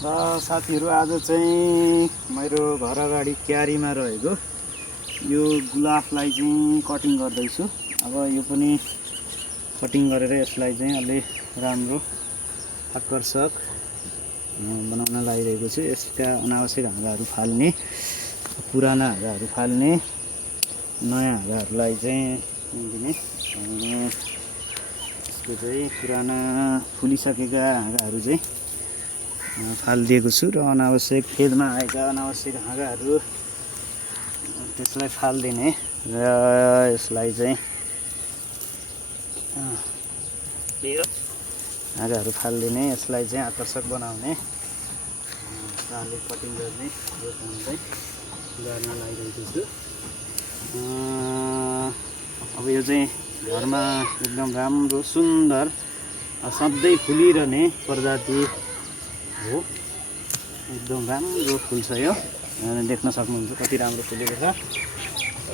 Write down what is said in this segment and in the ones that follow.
साथीहरू आज चाहिँ मेरो घर अगाडि क्यारीमा रहेको यो गुलाफलाई चाहिँ कटिङ गर्दैछु। अब यो पनि कटिङ गरेर यसलाई चाहिँ अलि राम्रो आकर्षक बनाउन लागिरहेको छु। यसका अनावश्यक हाँगाहरू फाल्ने, पुराना हाँगाहरू फाल्ने, नयाँ हाँगाहरूलाई चाहिँ दिने। यसको चाहिँ पुराना फुलिसकेका हाँगाहरू चाहिँ फालिदिएको छु र अनावश्यक फेदमा आएका अनावश्यक हाँगाहरू त्यसलाई फालिदिने र यसलाई चाहिँ यो हाँगाहरू फालिदिने, यसलाई चाहिँ आकर्षक बनाउने, कटिङ गर्ने यो काम चाहिँ गर्न लागिरहेको छु। अब यो चाहिँ घरमा एकदम राम्रो सुन्दर सधैँ फुलिरहने प्रजाति हो। एकदम राम्रो फुल छ यो, देख्न सक्नुहुन्छ कति राम्रो फुलेको छ।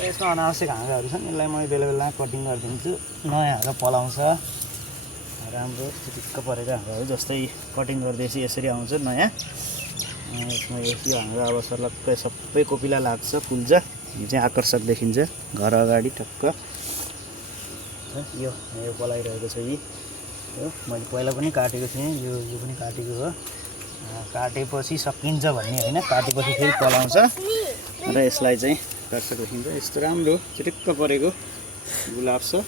यसमा अनावश्यक हाँगाहरू छन्, यसलाई म बेला बेला कटिङ गरिदिन्छु। नयाँ हाँगा पलाउँछ, राम्रो चिटिक्क परेको हाँगाहरू जस्तै कटिङ गर्दैछु यसरी आउँछ नयाँ। यसमा यो हाँगा अब सर्लक्कै सबै कोपिला लाग्छ, फुल्छ, यो चाहिँ आकर्षक देखिन्छ घर अगाडि टक्क। यो पलाइरहेको छ यो मैले पहिला पनि काटेको थिएँ, यो पनि काटेको हो। काटेपछि सकिन्छ भन्ने होइन, काटेपछि फेरि पलाउँछ र यसलाई चाहिँ आकर्षक देखिन्छ। यस्तो राम्रो चिटिक्क परेको गुलाब छ।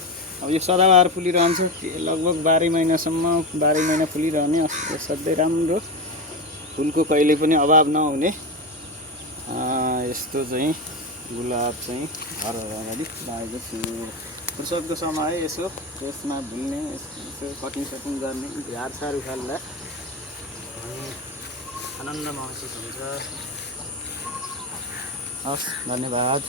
अब यो सदाबहार फुलिरहन्छ, लगभग 12 महिनासम्म 12 महिना फुलिरहने, सधैँ राम्रो फुलको कहिले पनि अभाव नहुने यस्तो चाहिँ गुलाब चाहिँ घर अगाडि लागेको छु। फुर्सदको समय यसमा भुल्ने, यसो कटिङ सटिङ गर्ने, झारसार उखाल्दा आनन्द महसुस हुन्छ। हस्, धन्यवाद।